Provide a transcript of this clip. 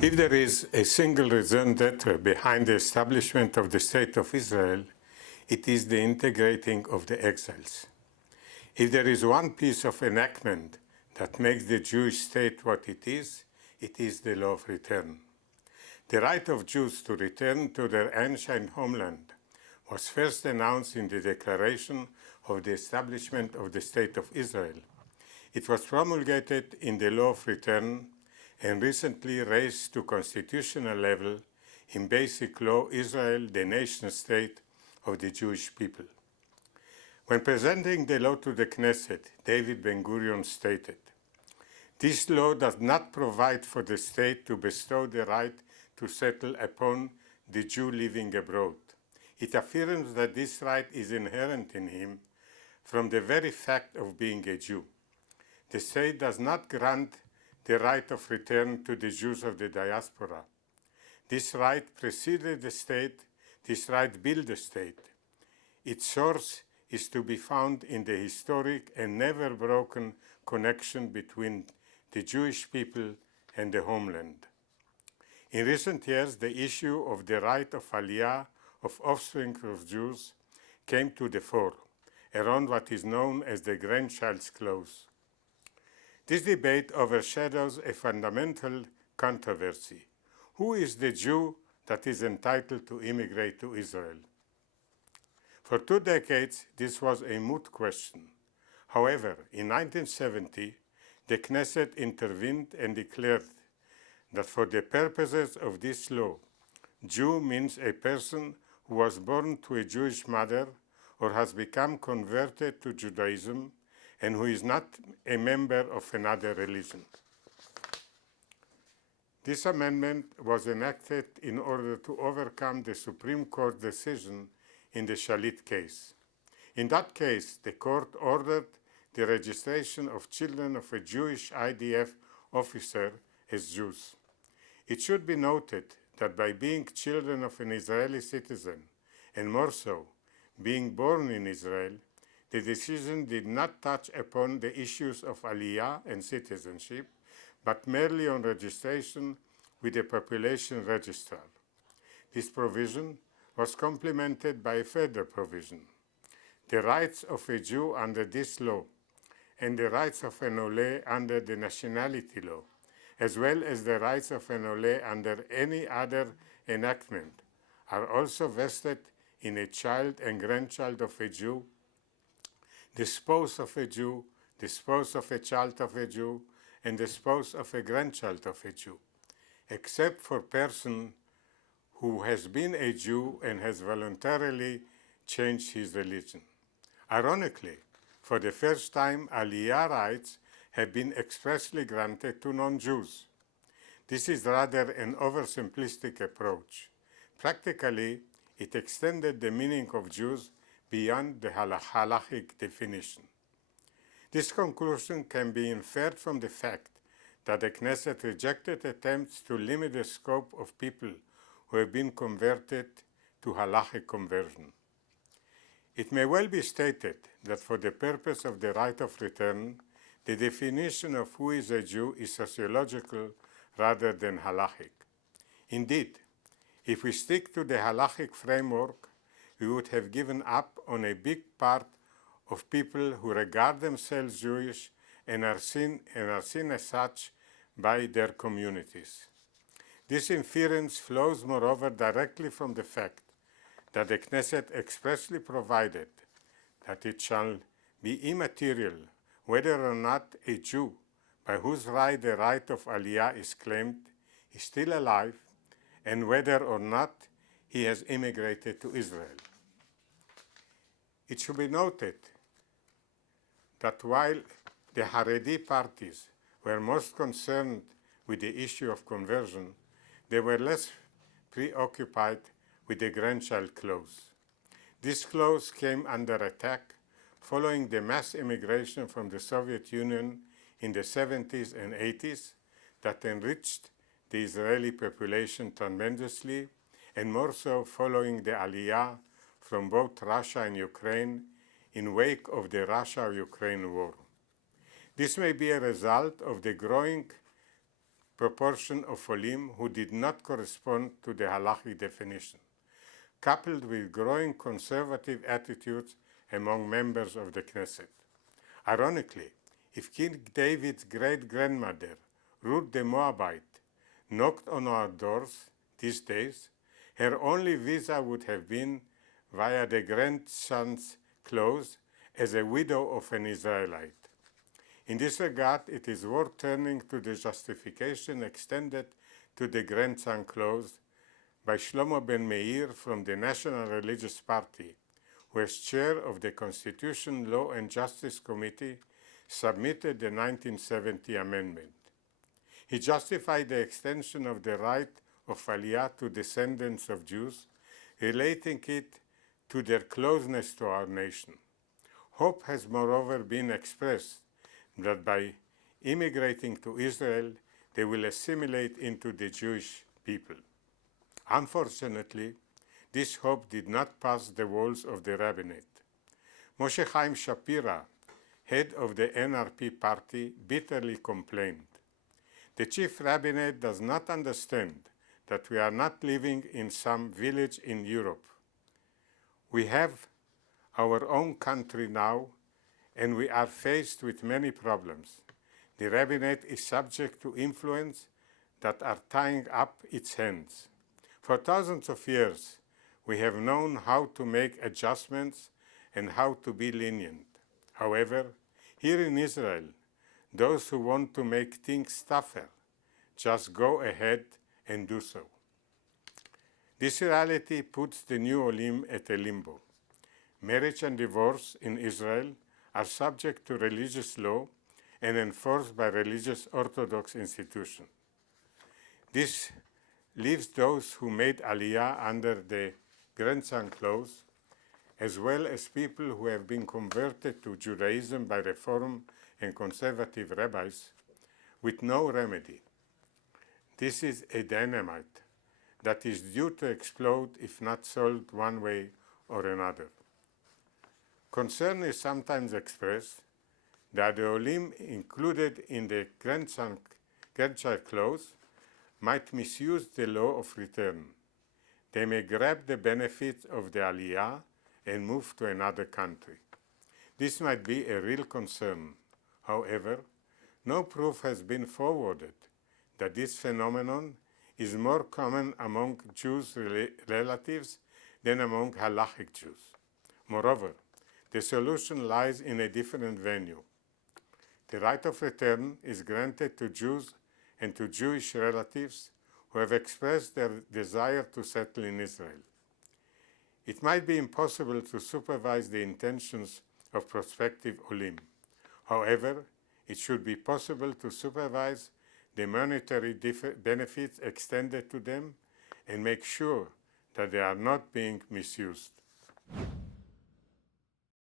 If there is a single raison d'etre behind the establishment of the State of Israel, it is the integrating of the exiles. If there is one piece of enactment that makes the Jewish state what it is the law of return. The right of Jews to return to their ancient homeland was first announced in the declaration of the establishment of the State of Israel. It was promulgated in the law of return and recently raised to constitutional level in Basic Law Israel, the nation-state of the Jewish people. When presenting the law to the Knesset, David Ben-Gurion stated, "This law does not provide for the state to bestow the right to settle upon the Jew living abroad. It affirms that this right is inherent in him from the very fact of being a Jew. The state does not grant the right of return to the Jews of the diaspora. This right preceded the state, this right built the state. Its source is to be found in the historic and never broken connection between the Jewish people and the homeland. In recent years, the issue of the right of Aliyah of offspring of Jews came to the fore around what is known as the grandchild's clause. This debate overshadows a fundamental controversy. Who is the Jew that is entitled to immigrate to Israel? For 2 decades, this was a moot question. However, in 1970, the Knesset intervened and declared that for the purposes of this law, Jew means a person who was born to a Jewish mother or has become converted to Judaism and who is not a member of another religion. This amendment was enacted in order to overcome the Supreme Court decision in the Shalit case. In that case, the court ordered the registration of children of a Jewish IDF officer as Jews. It should be noted that by being children of an Israeli citizen, and more so, being born in Israel, the decision did not touch upon the issues of Aliyah and citizenship, but merely on registration with the population registrar. This provision was complemented by a further provision. The rights of a Jew under this law and the rights of an Ole under the nationality law, as well as the rights of an Ole under any other enactment, are also vested in a child and grandchild of a Jew, the spouse of a Jew, the spouse of a child of a Jew, and the spouse of a grandchild of a Jew, except for a person who has been a Jew and has voluntarily changed his religion. Ironically, for the first time, Aliyah rights have been expressly granted to non-Jews. This is rather an oversimplistic approach. Practically, it extended the meaning of Jews beyond the halachic definition. This conclusion can be inferred from the fact that the Knesset rejected attempts to limit the scope of people who have been converted to halachic conversion. It may well be stated that for the purpose of the right of return, the definition of who is a Jew is sociological rather than halachic. Indeed, if we stick to the halachic framework, we would have given up on a big part of people who regard themselves Jewish and are seen as such by their communities. This inference flows, moreover, directly from the fact that the Knesset expressly provided that it shall be immaterial whether or not a Jew, by whose right the right of Aliyah is claimed, is still alive, and whether or not he has immigrated to Israel. It should be noted that while the Haredi parties were most concerned with the issue of conversion, they were less preoccupied with the grandchild clause. This clause came under attack following the mass immigration from the Soviet Union in the 70s and 80s that enriched the Israeli population tremendously, and more so following the Aliyah from both Russia and Ukraine in wake of the Russia-Ukraine war. This may be a result of the growing proportion of olim who did not correspond to the halachic definition, coupled with growing conservative attitudes among members of the Knesset. Ironically, if King David's great-grandmother, Ruth the Moabite, knocked on our doors these days, her only visa would have been via the grandson's clause as a widow of an Israelite. In this regard, it is worth turning to the justification extended to the grandson clause by Shlomo ben Meir from the National Religious Party, who as chair of the Constitution, Law and Justice Committee submitted the 1970 amendment. He justified the extension of the right of Aliyah to descendants of Jews, relating it to their closeness to our nation. Hope has moreover been expressed that by immigrating to Israel, they will assimilate into the Jewish people. Unfortunately, this hope did not pass the walls of the rabbinate. Moshe Chaim Shapira, head of the NRP party, bitterly complained. The chief rabbinate does not understand that we are not living in some village in Europe. We have our own country now, and we are faced with many problems. The rabbinate is subject to influence that are tying up its hands. For thousands of years, we have known how to make adjustments and how to be lenient. However, here in Israel, those who want to make things tougher just go ahead and do so. This reality puts the new olim at a limbo. Marriage and divorce in Israel are subject to religious law and enforced by religious Orthodox institutions. This leaves those who made Aliyah under the grandson clause, as well as people who have been converted to Judaism by Reform and conservative rabbis, with no remedy. This is a dynamite that is due to explode if not solved one way or another. Concern is sometimes expressed that the olim included in the grandchild clause might misuse the law of return. They may grab the benefits of the Aliyah and move to another country. This might be a real concern. However, no proof has been forwarded that this phenomenon is more common among Jews' relatives than among halachic Jews. Moreover, the solution lies in a different venue. The right of return is granted to Jews and to Jewish relatives who have expressed their desire to settle in Israel. It might be impossible to supervise the intentions of prospective olim. However, it should be possible to supervise the monetary benefits extended to them and make sure that they are not being misused.